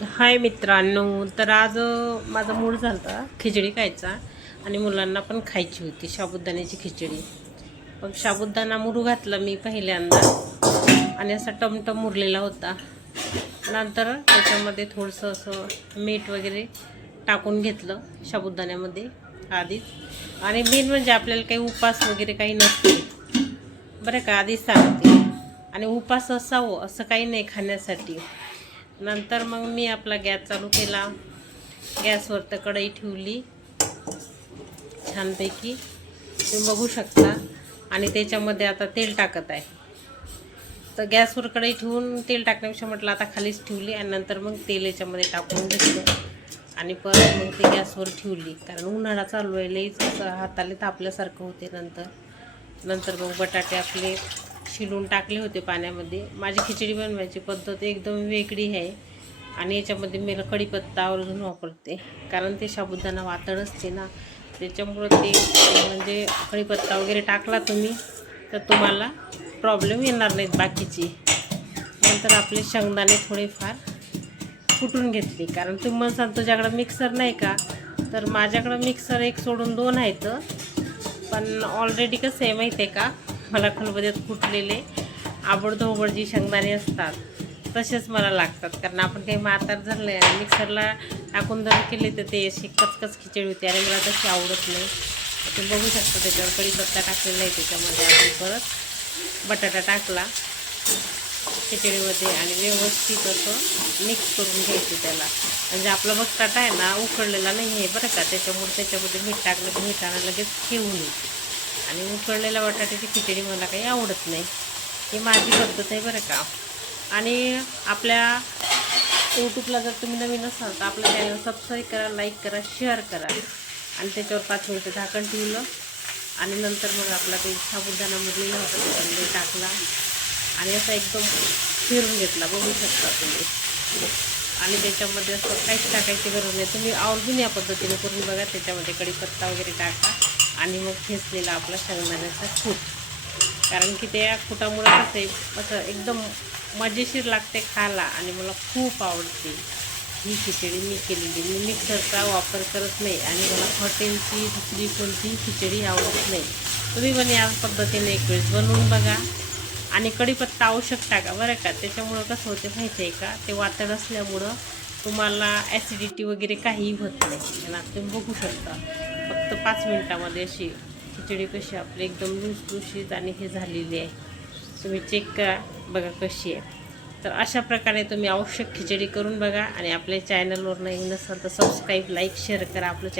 हाय मित्रांनो, तर आज माझा मूड झाला खिचडी खायचा आणि मुलांना पण खायची होती साबुदाण्याची खिचडी. मग साबुदाणा मुरू घातला मी पहिल्यांदा आणि असा टमटम मुरलेला होता. नंतर त्याच्यामध्ये थोडंसं असं मीठ वगैरे टाकून घेतलं साबुदाण्यामध्ये आधीच. आणि मेन म्हणजे आपल्याला काही उपास वगैरे काही नसते बरं का, आधीच सांगते. आणि उपास असावं असं काही नाही खाण्यासाठी. नंतर मग मी आपला गॅस चालू केला. गॅसवर तर कढई ठेवली छानपैकी, तुम्ही बघू शकता. आणि त्याच्यामध्ये आता तेल टाकत आहे. तर गॅसवर कढई ठेवून तेल टाकण्यापेक्षा म्हटलं आता खालीच ठेवली आणि नंतर मग तेल याच्यामध्ये टाकून घेतलं आणि परत मग ते गॅसवर ठेवली. कारण उन्हाळा चालू आहे, लईच असं हाताला तापल्यासारखं होते. नंतर मग बटाटे आपले शिलून टाकले होते पाण्यामध्ये. माझी खिचडी बनवायची पद्धत एकदम वेगळी आहे आणि याच्यामध्ये मी कढीपत्ता आवर्जून वापरते. कारण ते साबुदाणा वातळ असते ना, त्याच्यामुळं ते म्हणजे कढीपत्ता वगैरे टाकला तुम्ही तर तुम्हाला प्रॉब्लेम येणार नाहीत बाकीची. नंतर आपले शेंगदाणे थोडेफार कुटून घेतले. कारण तुम्ही म्हणसाल तुझ्याकडं मिक्सर नाही का, तर माझ्याकडं मिक्सर एक सोडून दोन आहेत. पण ऑलरेडी कसं आहे माहिती आहे का, मला खलबत्त्यात कुटलेले आबडधोबड जी शेंगदाणे असतात तसेच मला लागतात. कारण आपण काही म्हातार झालं आहे आणि मिक्सरला टाकून जर केले तर ते अशी कचकच खिचडी होते आणि मला तशी आवडत नाही. तुम्ही बघू शकता त्याच्यावर कढीपत्ता टाकलेला आहे. त्याच्यामध्ये आपण परत बटाटा टाकला खिचडीमध्ये आणि व्यवस्थित असं मिक्स करून घ्यायचं त्याला. म्हणजे आपला बटाटा आहे ना उकळलेला नाही आहे बरं का, त्याच्यामुळे त्याच्यामध्ये मीठ टाकलं की मिठानं लगेच ठेवून येईल. आणि उकळलेल्या बटाट्याची खिचडी मला काही आवडत नाही. ही माझी पद्धत आहे बरं का. आणि आपल्या यूट्यूबला जर तुम्ही नवीन असाल तर आपलं चॅनल सबस्क्राईब करा, लाईक करा, शेअर करा. आणि त्याच्यावर 5 मिनिटं झाकण ठेवलं आणि नंतर मग आपला ते साबुदाणा मुरलेला होता त्याच्यामध्ये टाकला आणि असा एकदम फिरून घेतला, बघू शकता तुम्ही. आणि त्याच्यामध्ये असं काहीच टाकायची गरज नाही, तुम्ही आवर्जून या पद्धतीने करून बघा. त्याच्यामध्ये कढीपत्ता वगैरे टाका आणि मग ठेचलेला आपला शेंगदाण्याचा कूट. कारण की त्या कुटामुळं कसं आहे असं एकदम मजेशीर लागते खायला आणि मला खूप आवडते ही खिचडी मी केलेली. मी मिक्सरचा वापर करत नाही आणि मला हॉटेलची दुसरी कोणतीही खिचडी आवडत नाही. तुम्ही पण या पद्धतीने एक वेळेस बनवून बघा आणि कढीपत्ता आवश्यक टाका बरं का. त्याच्यामुळं कसं होते माहिती आहे का, ते वातड असल्यामुळं तुम्हाला ॲसिडिटी वगैरे काहीही होत नाही. ना तुम्ही बघू शकता फक्त 5 मिनटामध्ये अशी खिचडी कशी आपली एकदम लुसलुशीत आणि हे झालेली आहे. तुम्ही चेक करा बघा कशी आहे. तर अशा प्रकारे तुम्ही आवश्यक खिचडी करून बघा आणि आपल्या चॅनलवर नवीन असाल तर सबस्क्राईब, लाईक, शेअर करा आपलं चॅनल.